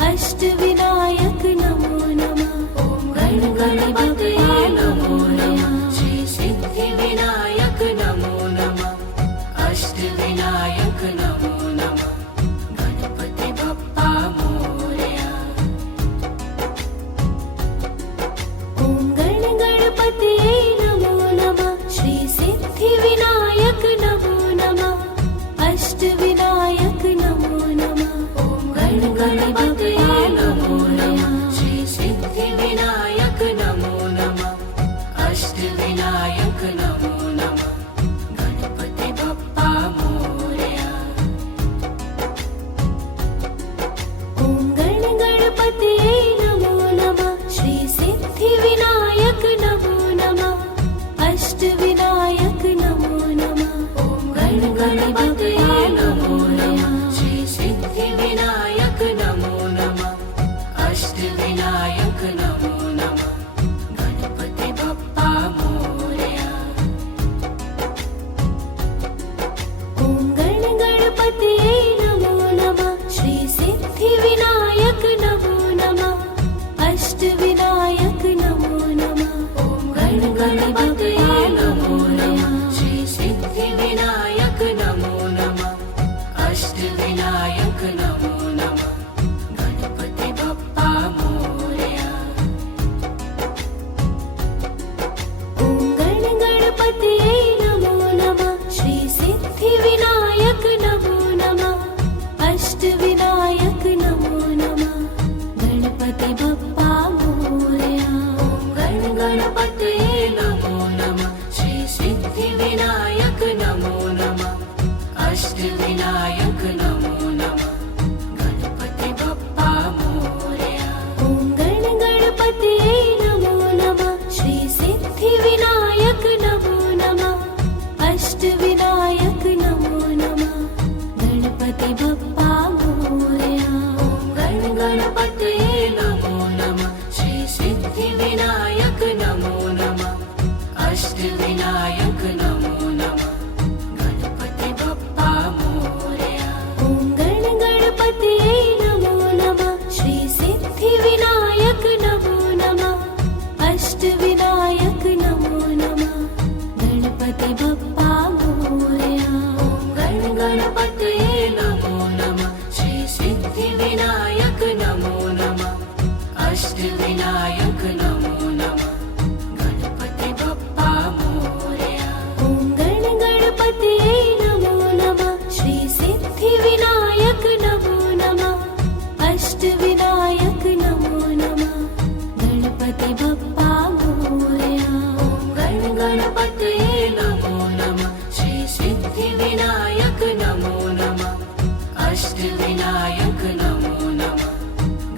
अष्टविनायक नमो नमः ॐ गण गणपतये नमो नमः श्री सिद्धिविनायक नमो नमः अष्टविनायक नमो नमः गणपति बप्पा मोरया। ॐ गण गणपतये नमो नमः श्री सिद्धिविनायक नमो नमः अष्टविनायक नमो नमः ॐ गण गणपतये नमो नमः श्री सिद्धिविनायक नमो नमः अष्टविनायक नमो नमः गणपति बप्पा मोरया। ॐ गण गणपतये नमो नमः श्री सिद्धिविनायक नमो नमः अष्टविनायक नमो नमः ॐ गण गणपतये नमो नमः श्री सिद्धिविनायक नमो नमः अष्टविनायक नमो नमः गणपति बप्पा मोरया। ॐ गण गणपतये नमो नमः श्री सिद्धिविनायक नमो नमः अष्टविनायक नमो नमः ॐ गण गणपतये नमो नमः श्री अष्टविनायक नमो नमः गणपति बप्पा मोरया। गण गणपतये नमो नमः श्री सिद्धिविनायक नमो नमः अष्टविनायक नमो नमः गणपति बप्पा मोरया। ॐ गण गणपतये नमो नमः श्री सिद्धिविनायक नमो नमः अष्टविनायक नमो नमः गणपति बप्पा मोरया। गण गणपतये नमो नमः श्री सिद्धिविनायक नमो नमः अष्टविनायक नमो नमः गणपति बप्पा मोरया। ॐ गण गणपतये नमो नमः श्री सिद्धिविनायक नमो नमः अष्टविनायक नमो नमः गणपति बप्पा मोरया। गण गणपतये नमो नमः श्री सिद्धिविनायक नमो नमः अष्टविनायक नमो नमः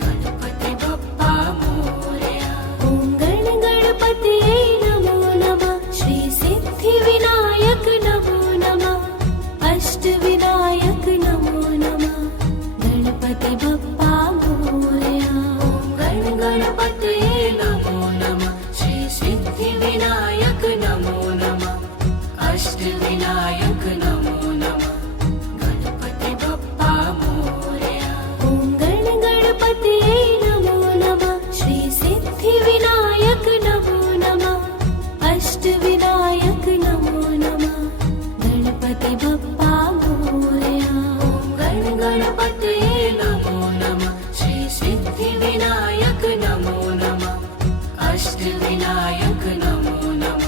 गणपति बप्पा मोरया। ॐ गण गणपतये नमो नमः श्री सिद्धिविनायक नमो नमः अष्टविनायक नमो नमः गणपति बप्पा मोरया। गण गणपतये नमो नमः श्री सिद्धिविनायक नमो नमः अष्टविनायक नमो नमः गणपति बप्पा मोरया। ॐ गण गणपतये नमो नमः श्री सिद्धिविनायक नमो नमः अष्टविनायक नमो नमः गणपति बप्पा मोरया। गण गणपतये नमो नमः श्री सिद्धिविनायक नमो नमः अष्टविनायक नमो नमः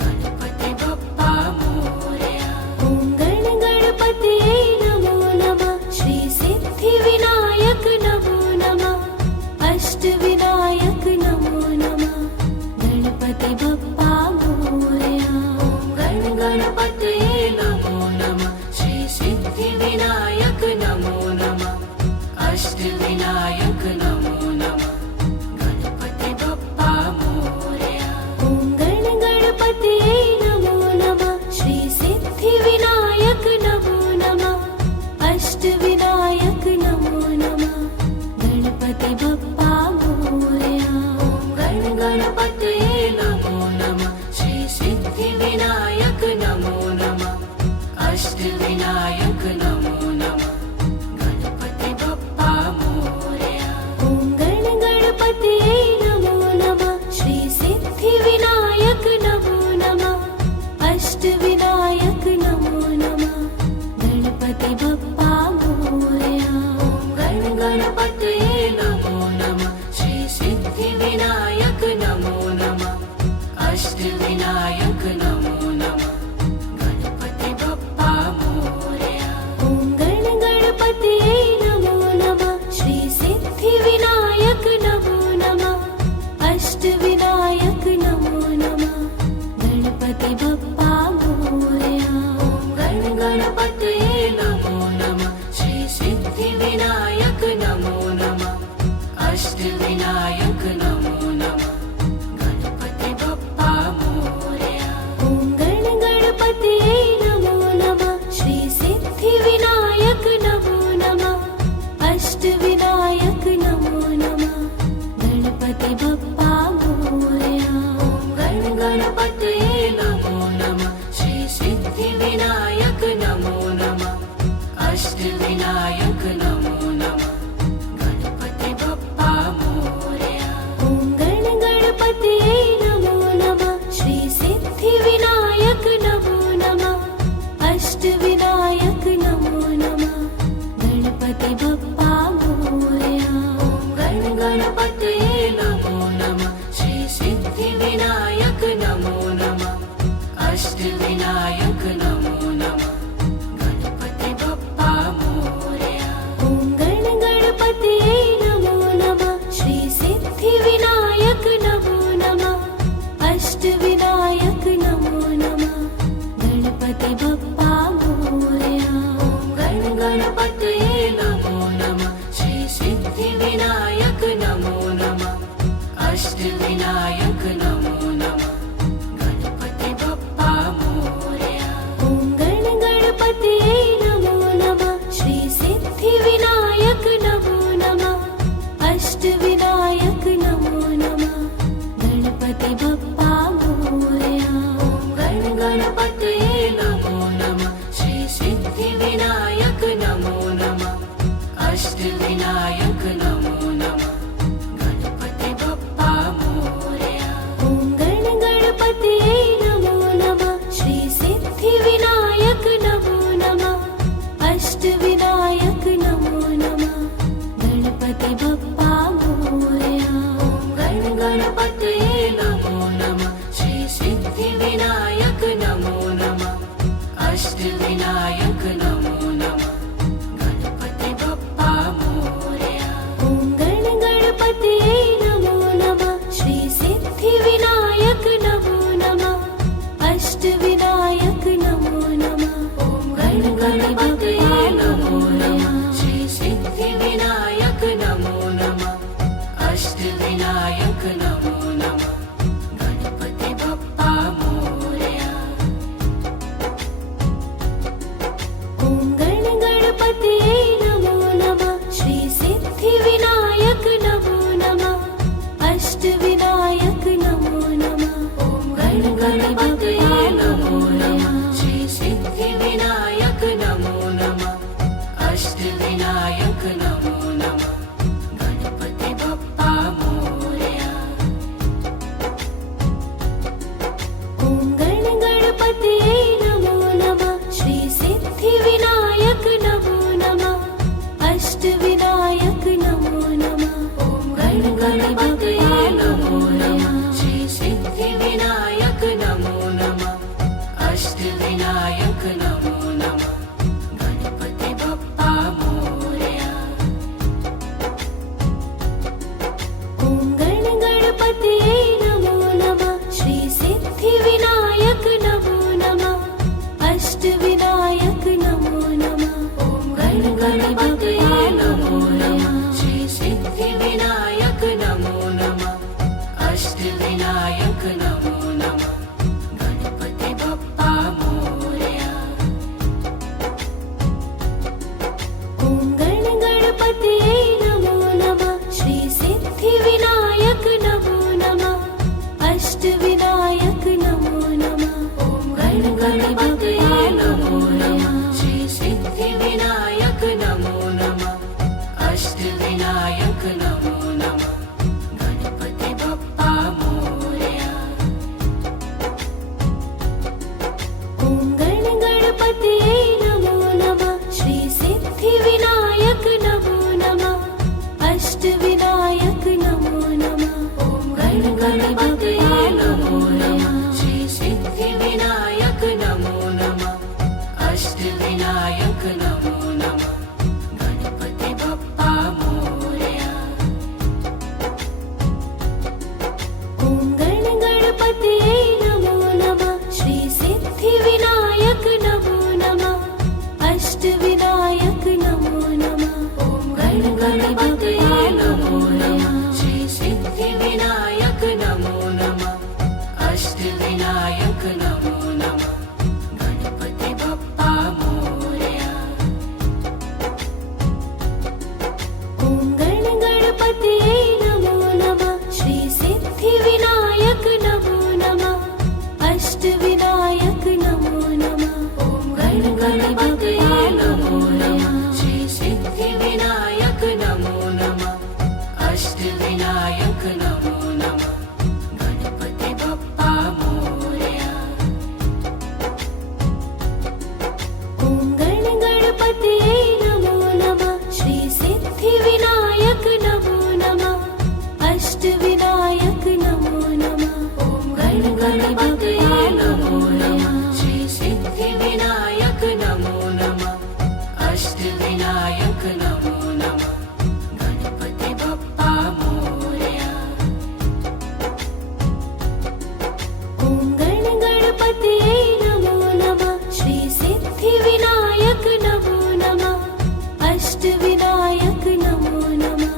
गणपति बप्पा मोरया। ॐ गण गणपतये नमो नमः श्री सिद्धिविनायक नमो नमः अष्टविनायक नमो नमः गणपति बप्पा मोरया। गण गणपतये नमो नमः श्री सिद्धिविनायक नमो नमः अष्टविनायक नमो नमः गणपति बप्पा मोरया। ॐ गण गणपतये नमो नमः श्री सिद्धिविनायक नमो नमः अष्टविनायक नमो नमः गणपति बप्पा मोरया। गण गणपतये नमो नमः श्री सिद्धिविनायक नमो नमः अष्टविनायक नमो नमः गणपति बप्पा मोरया। ॐ गण गणपतये नमो नमः श्री सिद्धिविनायक नमो नमः अष्टविनायक नमो नमः गणपति बप्पा मोरया। गण गणपतये नमो नमः श्री सिद्धिविनायक नमो नमः अष्टविनायक नमो नमः गणपति बप्पा मोरया। ॐ गण गणपतये नमो नमः श्री सिद्धिविनायक नमो नमः अष्टविनायक नमो नमः गणपति बप्पा मोरया। गण गणपतये नमो नमः श्री सिद्धिविनायक नमो नमः अष्टविनायक नमो नमः गणपति बप्पा मोरया। ॐ गण गणपतये नमो नमः श्री सिद्धिविनायक नमो नमः अष्टविनायक नमो नमः गणपति बप्पा मोरया। गण गणपतये नमो नमः श्री सिद्धिविनायक नमो नमः अष्टविनायक नमो नमः गणपति बप्पा मोरया। ॐ गण गणपतये नमो नमः श्री सिद्धिविनायक नमो नमः अष्टविनायक नमो नमः गणपति बप्पा मोरया। गण गणपतये नमो नमः श्री सिद्धिविनायक नमो नमः अष्टविनायक नमो नमः गणपति बप्पा मोरया। ॐ गण गणपतये नमो नमः श्री सिद्धिविनायक नमो नमः अष्टविनायक नमो नमः गणपति बप्पा मोरया। अष्टविनायक नमो नमः गणपति बप्पा मोरया। गण गणपतये नमो नमः श्री सिद्धिविनायक नमो नमः अष्टविनायक नमो नमः गणपति बप्पा मोरया। ॐ गण गणपतये नमो नमः श्री सिद्धिविनायक नमो नमः अष्टविनायक नमो नमः। गण गणपतये नमो नमः श्री सिद्धिविनायक नमो नमः अष्टविनायक नमो नमः गणपति बप्पा मोरया। ॐ गण गणपतये नमो नमः श्री सिद्धिविनायक नमो नमः अष्टविनायक नमो नमः। गण गणपतये नमो नमः श्री सिद्धिविनायक नमो नमः अष्टविनायक नमो नमः गणपति बप्पा मोरया। ॐ गण गणपतये नमो नमः श्री सिद्धिविनायक नमो नमः अष्टविनायक नमो नमः। गण गणपतये नमो नमः श्री सिद्धिविनायक नमो नमः अष्टविनायक नमो नमः गणपति बप्पा मोरया। ॐ गण गणपतये नमो नमः श्री सिद्धिविनायक नमो नमः अष्टविनायक नमो नमः। गण गणपतये नमो नमः श्री सिद्धिविनायक नमो नमः अष्टविनायक नमो नमः गणपति बप्पा मोरया। ॐ गण गणपतये नमो नमः श्री सिद्धिविनायक नमो नमः अष्टविनायक नमो नमः। गण गणपतये नमो नमः श्री सिद्धिविनायक नमो नमः अष्टविनायक नमो नमः गणपति बप्पा मोरया। ॐ गण गणपतये नमो नमः श्री सिद्धिविनायक नमो नमः अष्टविनायक नमो नमः। गण गणपतये नमो नमः श्री सिद्धिविनायक नमो नमः अष्टविनायक नमो नमः गणपति बप्पा मोरया। ॐ गण गणपतये नमो नमः श्री सिद्धिविनायक नमो नमः अष्टविनायक नमो नमः। गण गणपतये नमो नमः श्री सिद्धिविनायक नमो नमः अष्टविनायक नमो नमः गणपति बप्पा मोरया। ॐ गण गणपतये नमो नमः श्री सिद्धिविनायक नमो नमः अष्टविनायक नमो नमः। गण गणपतये नमो नमः श्री सिद्धिविनायक नमो नमः अष्टविनायक नमो नमः गणपति बप्पा मोरया। ॐ गण गणपतये नमो नमः श्री सिद्धिविनायक नमो नमः अष्टविनायक नमो नमः। गण गणपतये नमो नमः श्री सिद्धिविनायक नमो नमः अष्टविनायक नमो नमः गणपति बप्पा मोरया। ॐ गण गणपतये नमो नमः श्री सिद्धिविनायक नमो नमः अष्टविनायक नमो नमः।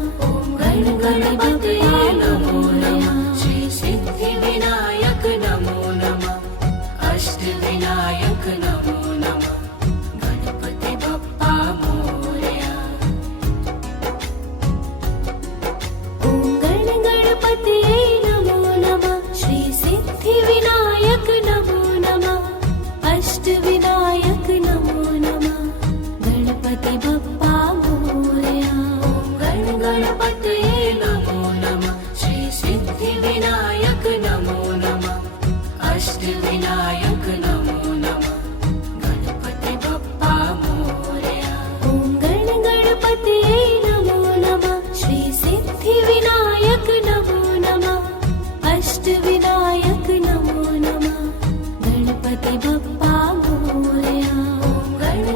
गण गणपतये नमो नमः श्री सिद्धिविनायक नमो नमः अष्टविनायक नमो नमः गणपति बप्पा मोरया। ॐ गण गणपतये नमो नमः श्री सिद्धिविनायक नमो नमः अष्टविनायक नमो नमः गणपति बप्पा मोरया। गण गणपतये नमो नमः श्री सिद्धिविनायक नमो नमः अष्टविनायक नमो नमः गणपति बप्पा मोरया।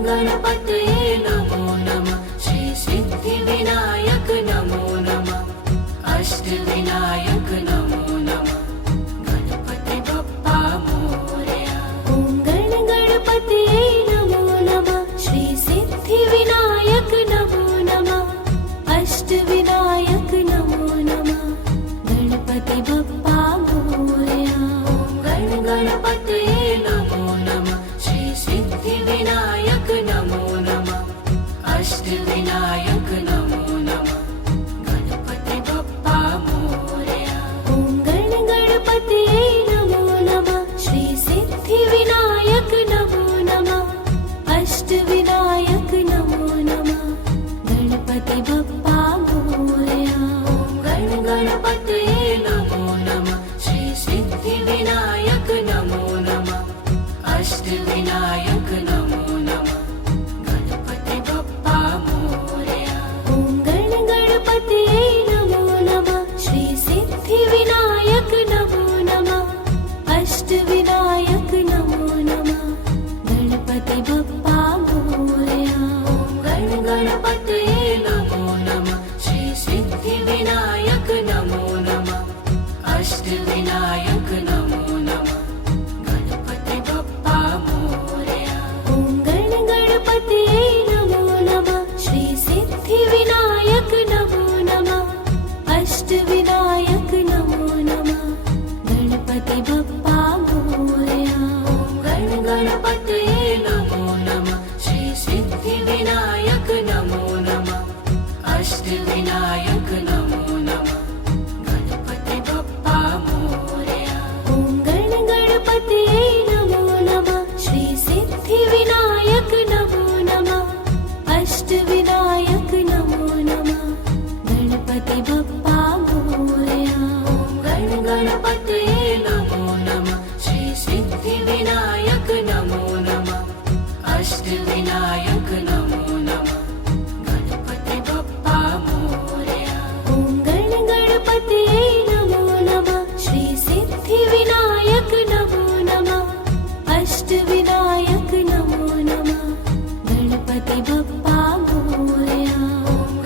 गणपतये नमो नमः श्री सिद्धिविनायक नमो नमः अष्टविनायक नमो नमः गणपति बप्पा मोरया ॐ गण गणपतये नमो नमः श्री सिद्धिविनायक नमो नमः अष्टविनायक नमो नमः गणपति बप्पा मोरया गण गणपतये नमो नमः श्री सिद्धिविनायक नमो नमः अष्टविनायक नमो नमः गणपति बप्पा मोरया ॐ गण गणपतये नमो नमः श्री सिद्धिविनायक नमो नमः अष्टविनायक नमो नमः गणपति बप्पा मोरया गण गणपतये नमो नमः श्री सिद्धिविनायक नमो नमः अष्टविनायक नमो नमः गणपति बप्पा मोरया ॐ गण गणपतये नमो नमः श्री सिद्धिविनायक नमो नमः अष्टविनायक नमो नमः गणपति बप्पा मोरया गण गणपतये नमो नमः श्री सिद्धिविनायक नमो नमः अष्टविनायक नमो नमः गणपति बप्पा मोरया ॐ गण गणपतये नमो नमः श्री सिद्धिविनायक नमो नमः अष्टविनायक नमो नमः गणपति बप्पा मोरया गण गणपतये नमो नमः श्री सिद्धिविनायक नमो नमः अष्टविनायक नमो नमः गणपति बप्पा मोरया ॐ गण गणपतये नमो नमः श्री सिद्धिविनायक नमो नमः अष्टविनायक नमो नमः गणपति बप्पा मोरया गण गणपतये नमो नमः श्री सिद्धिविनायक नमो नमः अष्टविनायक नमो नमः गणपति बप्पा मोरया ॐ गण गणपतये नमो नमः श्री सिद्धिविनायक नमो नमः अष्टविनायक नमो नमः गणपति बप्पा मोरया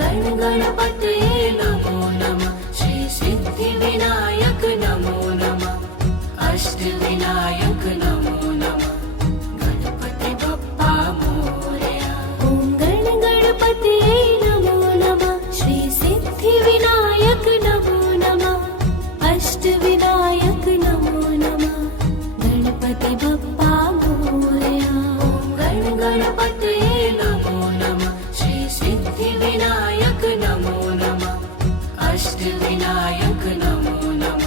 गण गणपतये नमो नमः श्री सिद्धिविनायक नमो नमः अष्टविनायक नमो नमः गणपति बप्पा मोरया ॐ गण गणपतये नमो नमः श्री सिद्धिविनायक नमो नमः अष्टविनायक नमो नमः गणपति बप्पा मोरया गण गणपतये नमो नमः श्री सिद्धिविनायक नमो नमः अष्टविनायक नमो नमः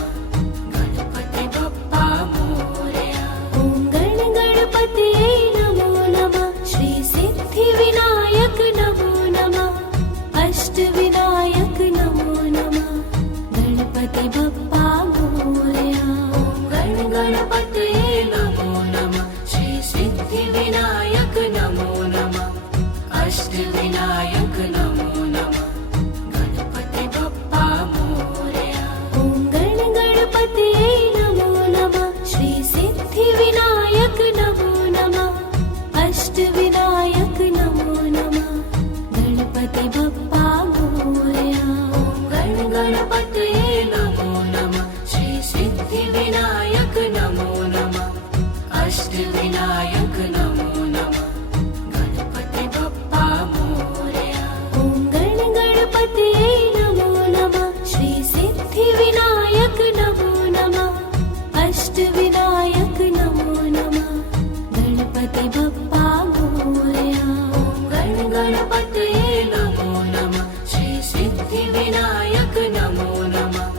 गणपति बप्पा मोरया ॐ गण गणपतये नमो नमः श्री सिद्धिविनायक नमो नमः अष्टविनायक नमो नमः गणपति बप्पा मोरया गण गणपतये नमो नमः श्री सिद्धिविनायक नमो नमः अष्टविनायक नमो नमः गणपति बप्पा मोरया ॐ गण गणपतये नमो नमः श्री सिद्धिविनायक नमो नमः अष्टविनायक नमो नमः गणपति बप्पा मोरया गण गणपतये नमो नमः श्री सिद्धिविनायक नमो नमः अष्टविनायक नमो नमः गणपति बप्पा मोरया ॐ गण गणपतये नमो नमः श्री सिद्धिविनायक नमो नमः अष्टविनायक नमो नमः गणपति बप्पा मोरया गण गणपतये नमो नमः श्री सिद्धिविनायक नमो नमः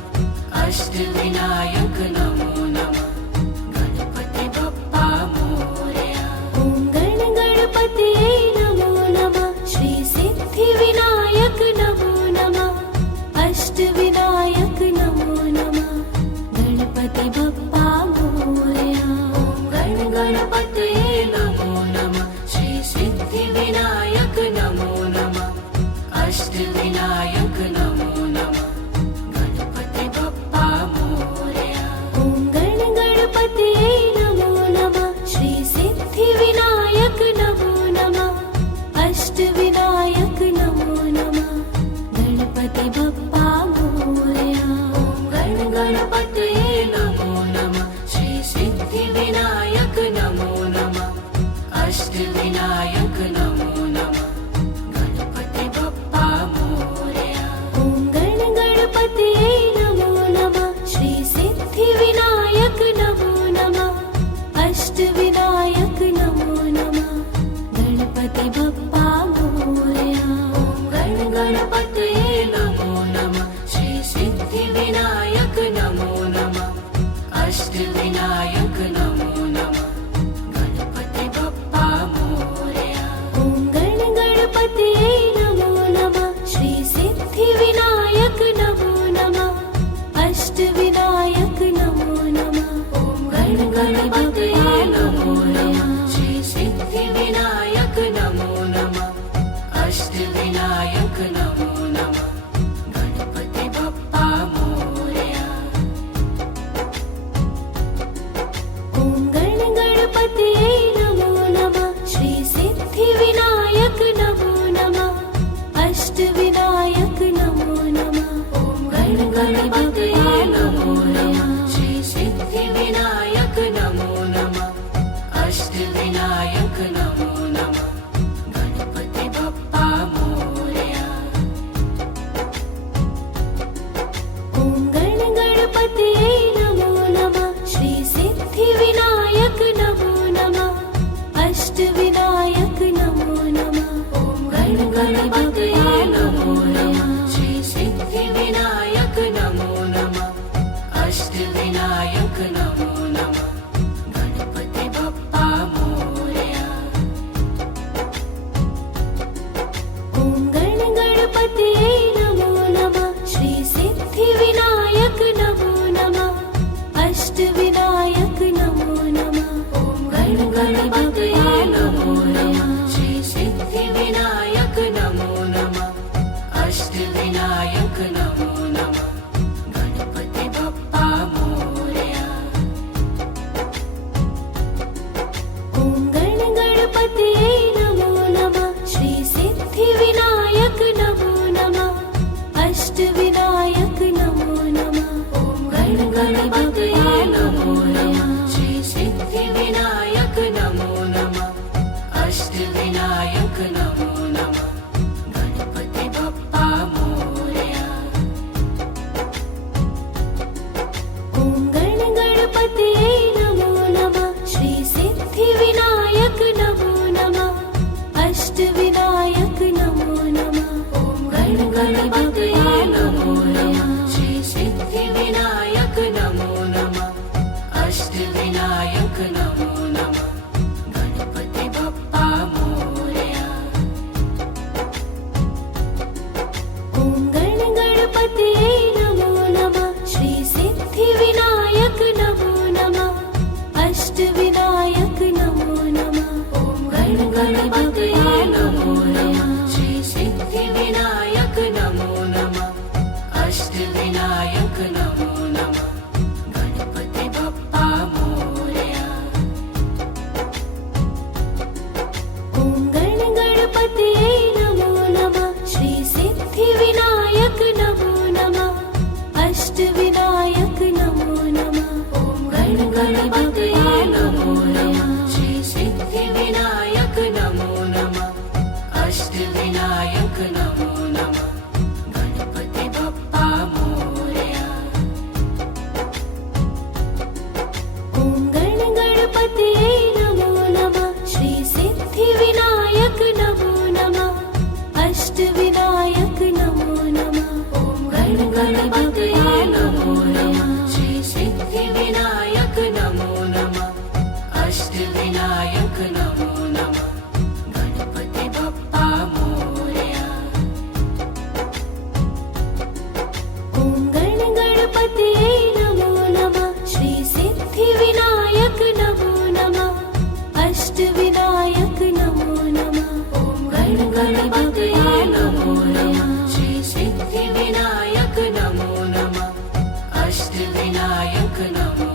अष्टविनायक नमो नमः गणपति बप्पा मोरया ॐ गण गणपतये नमो नमः श्री सिद्धिविनायक नमो नमः अष्टविनायक नमो नमः गणपति बप्पा मोरया गण गणपतये नमो नमः नमो नमः गणपति बप्पा मोरया। ॐ गणपतये नमो नमः श्री सिद्धिविनायक नमो नमः अष्टविनायक नमो नमः। ॐ गणपतये नमो नमः श्री सिद्धिविनायक नमो नमः अष्टविनायक नमो नमः गणपति बप्पा मोरया। ॐ गणपतये नमो नमः श्री सिद्धिविनायक नमो नमः अष्टविनायक नमो नमः। ॐ गणपतये नमो नमः श्री सिद्धिविनायक नमो नमः अष्टविनायक नमो नमः गणपति बप्पा मोरया। ॐ गणपतये नमो नमः श्री सिद्धिविनायक नमो नमः अष्टविनायक नमो नमः। ॐ गणपतये नमो नमः श्री सिद्धिविनायक नमो नमः अष्टविनायक नमो नमः गणपति बप्पा मोरया। ॐ गणपतये नमो नमः श्री सिद्धिविनायक नमो नमः अष्टविनायक नमो नमः। ॐ गणपतये नमो नमः श्री सिद्धिविनायक नमो नमः अष्टविनायक नमो नमः गणपति बप्पा मोरया। ॐ गणपतये नमो नमः श्री सिद्धिविनायक नमो नमः अष्टविनायक नमो नमः। ॐ गणपतये नमो नमः श्री सिद्धिविनायक नमो नमः अष्टविनायक नमो नमः गणपति बप्पा मोरया। ॐ गणपतये नमो नमः श्री सिद्धिविनायक नमो नमः अष्टविनायक नमो नमः। ॐ गणपतये नमो नमः श्री सिद्धिविनायक नमो नमः अष्टविनायक नमो नमः गणपति बप्पा मोरया। ॐ गणपतये नमो नमः श्री सिद्धिविनायक नमो नमः अष्टविनायक नमो नमः। ॐ गणपतये नमो नमः श्री सिद्धिविनायक नमो नमः अष्टविनायक नमो नमः गणपति बप्पा मोरया। ॐ गणपतये नमो नमः श्री सिद्धिविनायक नमो नमः अष्टविनायक नमो नमः। ॐ गणपतये नमो नमः श्री सिद्धिविनायक नमो नमः अष्टविनायक नमो